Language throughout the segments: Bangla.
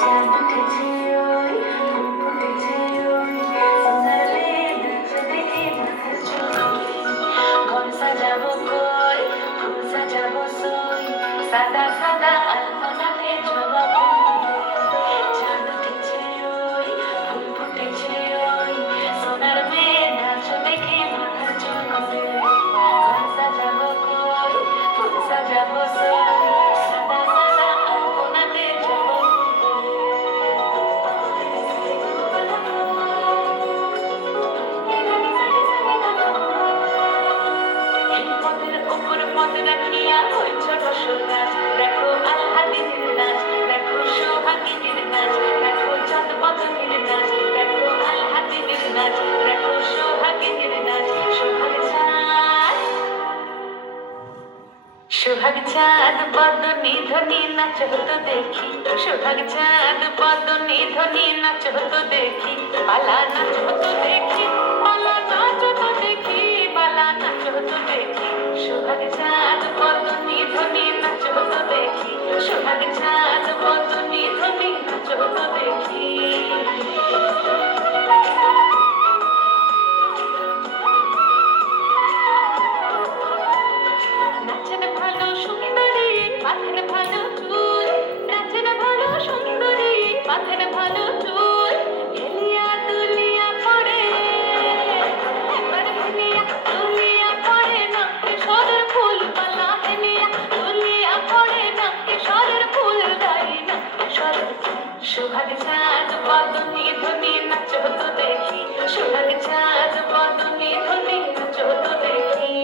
চাঁদ উঠেছে ওই ফুল ফুটেছে ওই সোনালি নাচ দেখে মাথার চুল ঘর সাজাবো কই ফুল সাজাবো সই সাদা সাদা আলপনাতে জবাবো চাঁদ উঠেছে ওই ফুল ফুটেছে ওই সোনার মেয়ে নাচ দেখে মাথার চুল ঘর সাজাবো কই ফুল সাজাবো সই সাদা সাদা আলপনাতে জবাবো পথের উপর পথ রাখিয়া ওই ছোট সোনার দেখো আল্লাদিনের নাচ দেখো সোহাগিনীর নাচ দেখো চাঁদ বদনের নাচ দেখো আল্লাদিনের নাচ দেখো সোহাগিনীর নাচ সোহাগ চাঁদ বদনী ধ্বনি নাচ হতো দেখি সোহাগ চাঁদ বদনী ধ্বনি নাচ হতো দেখি পালা নাচ হতো দেখি পালা নাচ হতো দেখি পালা নাচ হতো দেখি সোহাগ চাঁদ বদনী ধ্বনি নাচ হতো দেখি সোহাগ চাঁদ বদনী ধ্বনি নাচ হতো দেখি নাচেন ভালো সুন্দরী মাথের ভালো চুল নাচেন ভালো সুন্দরী মাথের ভালো চুল হেলিয়া দুলিয়া পড়ে একবার হেলিয়া দুলিয়া পড়ে নাকে সরের ফুল পালা হেলিয়া দুলিয়া পড়ে নাকে সরের ফুল গাই নাকে সরের সোহাগ চাঁদ বদনী ধ্বনি নাচ হতো দেখি সোহাগ চাঁদ বদনী ধ্বনি নাচ হতো দেখি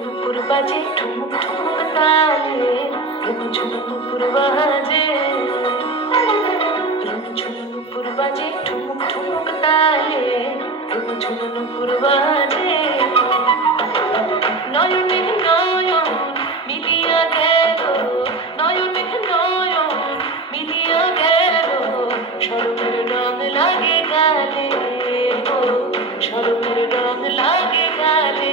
নুপুর বাজে ঠুমুক ঠুমুক তালে নুপুর বাজে নুপুর বাজে ঠুমুক ঠুমুক তালে নুপুর বাজে নয়নে নয়ন মিলিয়া গেল নয়নে নয়ন মিলিয়া গেল শরমের রং লাগে গালে শরমের রং লাগে গালে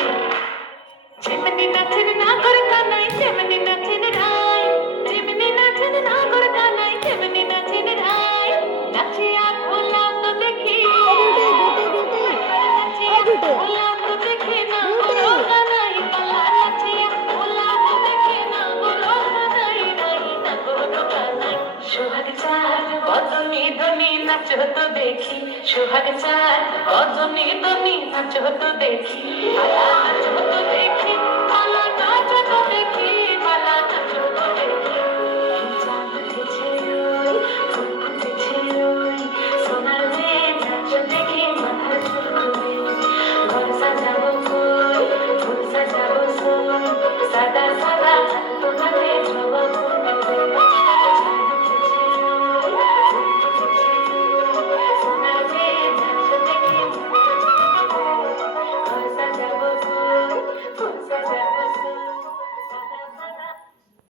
যেমনি নাচেন নাগর কানাই তেমনি নাচেন রাই যেমনি নাচেন নাগর কানাই তেমনি নাচেন রাই নাচিয়া খোলাও তো দেখি নাচিয়া খোলাও তো দেখি না গরো কানাই পালা নাচিয়া খোলাও তো দেখি না গরো কানাই নাই না গরো কানাই সোহাগ চাঁদ বদনী ধ্বনি নাচ হতো দেখি সোহাগ চাঁদ বদনী ধ্বনি নাচ হতো দেখি